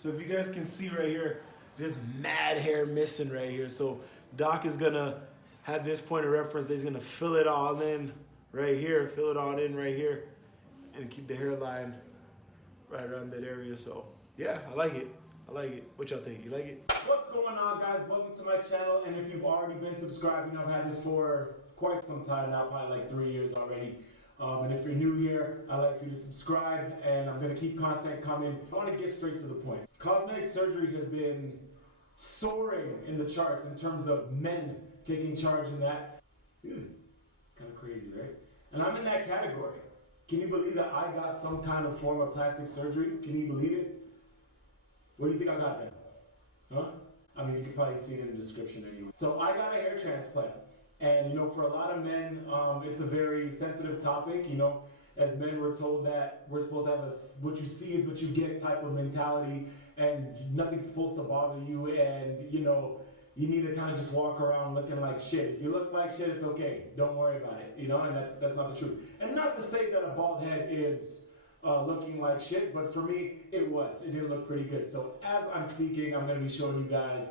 So if you guys can see right here, there's mad hair missing right here. So Doc is gonna have this point of reference. He's gonna fill it all in right here, fill it all in right here, and keep the hairline right around that area. So yeah, I like it. I like it. What y'all think? You like it? What's going on, guys? Welcome to my channel. And if you've already been subscribed, you know I've had this for quite some time now, probably like 3 years already. And if you're new here, I'd like for you to subscribe, and I'm gonna keep content coming. I wanna get straight to the point. Cosmetic surgery has been soaring in the charts in terms of men taking charge in that. It's kind of crazy, right? And I'm in that category. Can you believe that I got some kind of form of plastic surgery? Can you believe it? What do you think I got then? Huh? I mean, you can probably see it in the description anyway. So I got a hair transplant. And you know, for a lot of men, it's a very sensitive topic. You know, as men, we're told that we're supposed to have a what you see is what you get type of mentality, and nothing's supposed to bother you, and you know, you need to kind of just walk around looking like shit. If you look like shit, it's okay. Don't worry about it. You know, and that's not the truth. And not to say that a bald head is looking like shit, but for me, it was. It did look pretty good. So as I'm speaking, I'm going to be showing you guys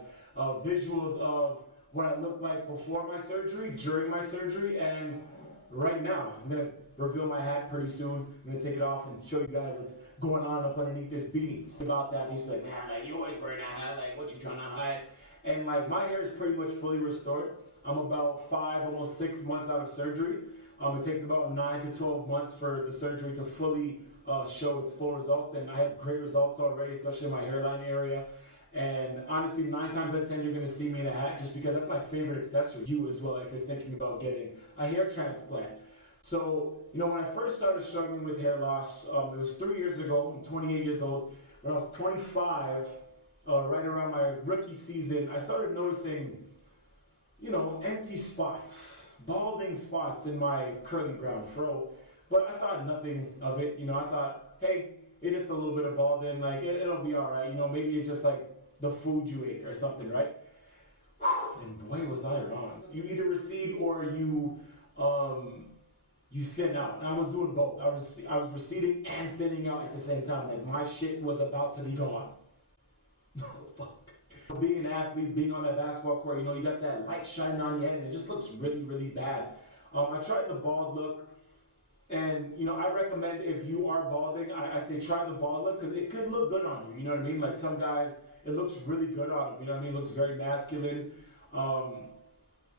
visuals of what I looked like before my surgery, during my surgery, and right now. I'm gonna reveal my hat pretty soon. I'm gonna take it off and show you guys what's going on up underneath this beanie. About that, he's like, man, like, you always wearing that hat, like, what you trying to hide? And like, my hair is pretty much fully restored. I'm about 5, almost 6 months out of surgery. It takes about 9 to 12 months for the surgery to fully show its full results, and I have great results already, especially in my hairline area. And honestly, 9 times out of 10, you're going to see me in a hat, just because that's my favorite accessory. You as well, if you're thinking about getting a hair transplant. So, you know, when I first started struggling with hair loss, it was 3 years ago. I'm 28 years old. When I was 25, right around my rookie season, I started noticing, you know, empty spots, balding spots in my curly brown fro. But I thought nothing of it. You know, I thought, hey, it's just a little bit of balding, like it'll be all right. You know, maybe it's just like the food you ate or something, right? And boy, was I wrong. You either recede or you thin out. And I was doing both. I was receding and thinning out at the same time. Like, my shit was about to be gone. Oh, fuck. Being an athlete, being on that basketball court, you know, you got that light shining on your head, and it just looks really, really bad. I tried the bald look. And, you know, I recommend, if you are balding, I say try the bald look, because it could look good on you, you know what I mean? Like, some guys, it looks really good on them, you know what I mean? It looks very masculine.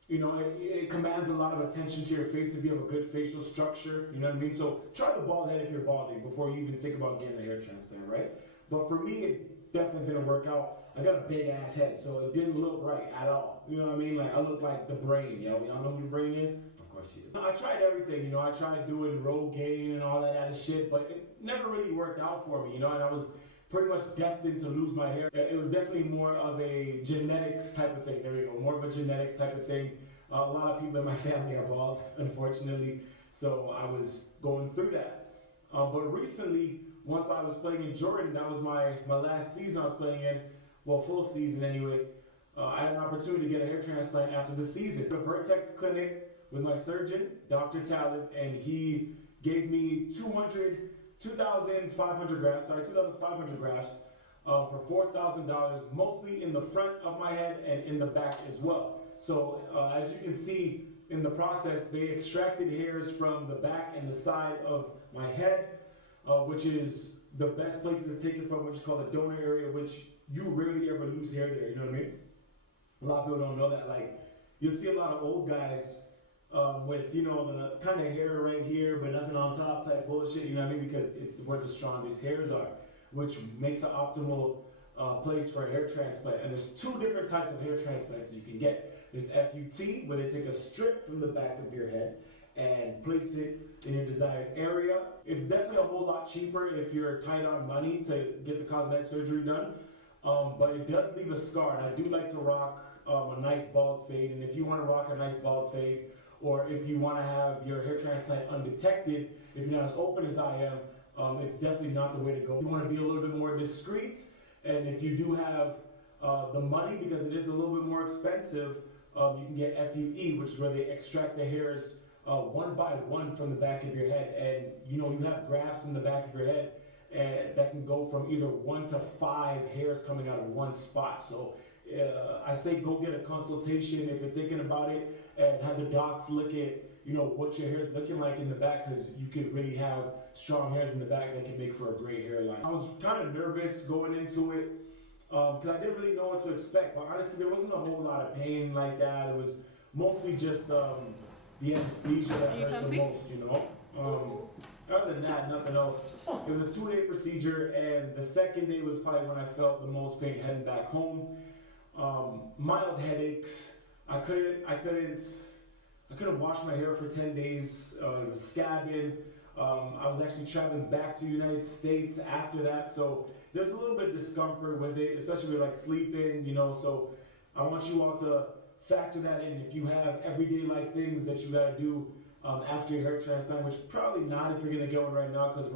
You know, it commands a lot of attention to your face if you have a good facial structure, you know what I mean? So try the bald head if you're balding before you even think about getting a hair transplant, right? But for me, it definitely didn't work out. I got a big ass head, so it didn't look right at all. You know what I mean? Like, I look like the brain, yo. Y'all know who the brain is? Of course you do. I tried everything, you know. I tried doing Rogaine and all that other shit, but it never really worked out for me, you know. And I was pretty much destined to lose my hair. It was definitely more of a genetics type of thing. There we go. More of a genetics type of thing. A lot of people in my family are bald, unfortunately. So I was going through that. But recently, once I was playing in Jordan, that was my last season I was playing in. Well, full season anyway. I had an opportunity to get a hair transplant after the season. The Vertex Clinic with my surgeon, Dr. Talib, and he gave me 2,500 grafts for $4,000, mostly in the front of my head and in the back as well. So as you can see in the process, they extracted hairs from the back and the side of my head, which is the best places to take it from, which is called the donor area, which you rarely ever lose hair there, you know what I mean? A lot of people don't know that. Like, you'll see a lot of old guys with, you know, the kind of hair right here, but nothing on top type bullshit, you know what I mean? Because it's where the strongest hairs are, which makes an optimal place for a hair transplant. And there's 2 different types of hair transplants that you can get. There's FUT, where they take a strip from the back of your head and place it in your desired area. It's definitely a whole lot cheaper if you're tight on money to get the cosmetic surgery done. But it does leave a scar, and I do like to rock a nice bald fade. And if you want to rock a nice bald fade, or if you want to have your hair transplant undetected, if you're not as open as I am, it's definitely not the way to go. If you want to be a little bit more discreet, and if you do have the money, because it is a little bit more expensive, you can get FUE, which is where they extract the hairs one by one from the back of your head. And you know, you have grafts in the back of your head, and that can go from either 1 to 5 hairs coming out of one spot. So I say go get a consultation if you're thinking about it, and have the docs look at what your hair is looking like in the back, because you could really have strong hairs in the back that can make for a great hairline. I was kind of nervous going into it because I didn't really know what to expect, but honestly there wasn't a whole lot of pain like that. It was mostly just the anesthesia that hurt the most, other than that, nothing else. It was a 2-day procedure, and the second day was probably when I felt the most pain heading back home. Mild headaches. I couldn't wash my hair for 10 days. It was scabbing. I was actually traveling back to the United States after that, so there's a little bit of discomfort with it, especially with like sleeping, so I want you all to factor that in. If you have everyday like things that you gotta do after your hair transplant, which probably not if you're gonna get one right now, because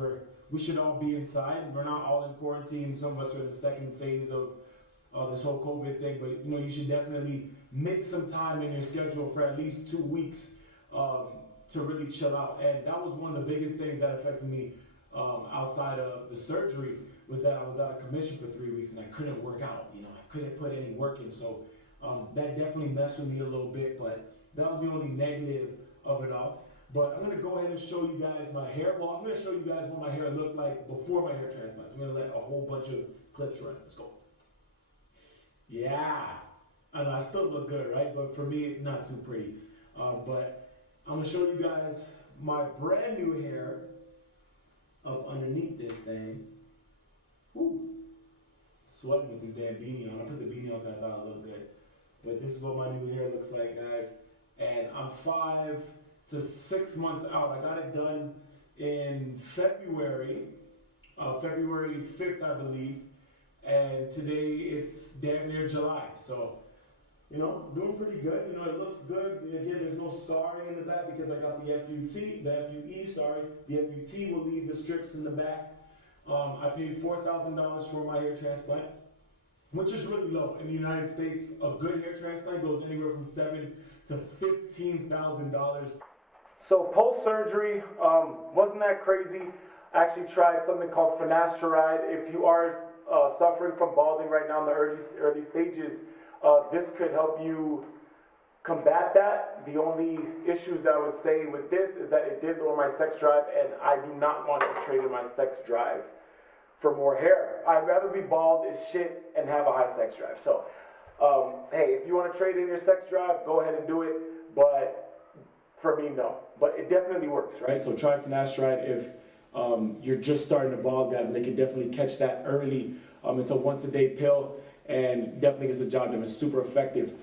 we should all be inside. We're not all in quarantine. Some of us are in the second phase of this whole COVID thing, but you should definitely make some time in your schedule for at least 2 weeks to really chill out. And that was one of the biggest things that affected me outside of the surgery, was that I was out of commission for 3 weeks and I couldn't work out. I couldn't put any work in, so that definitely messed with me a little bit, but that was the only negative of it all. But I'm gonna go ahead and show you guys my hair. Well, I'm gonna show you guys what my hair looked like before my hair transplant. So I'm gonna let a whole bunch of clips run. Let's go. Yeah, I know I still look good, right? But for me, not too pretty. But I'm gonna show you guys my brand new hair up underneath this thing. Woo! Sweating with this damn beanie on. I put the beanie on because I thought it looked good. But this is what my new hair looks like, guys. And I'm 5 to 6 months out. I got it done in February 5th, I believe. And today it's damn near July. So, doing pretty good. It looks good. Again, there's no scarring in the back because I got the FUE, The FUT will leave the strips in the back. I paid $4,000 for my hair transplant, which is really low. In the United States, a good hair transplant goes anywhere from $7,000 to $15,000. So post-surgery, wasn't that crazy. I actually tried something called finasteride. If you are suffering from balding right now in the early stages, this could help you combat that. The only issues that I would say with this is that it did lower my sex drive, and I do not want to trade in my sex drive for more hair. I'd rather be bald as shit and have a high sex drive. So, hey, if you want to trade in your sex drive, go ahead and do it. But for me, no. But it definitely works, right? So try finasteride if you're just starting to bald, guys, and they can definitely catch that early. It's a once-a-day pill, and definitely gets the job done. It's super effective.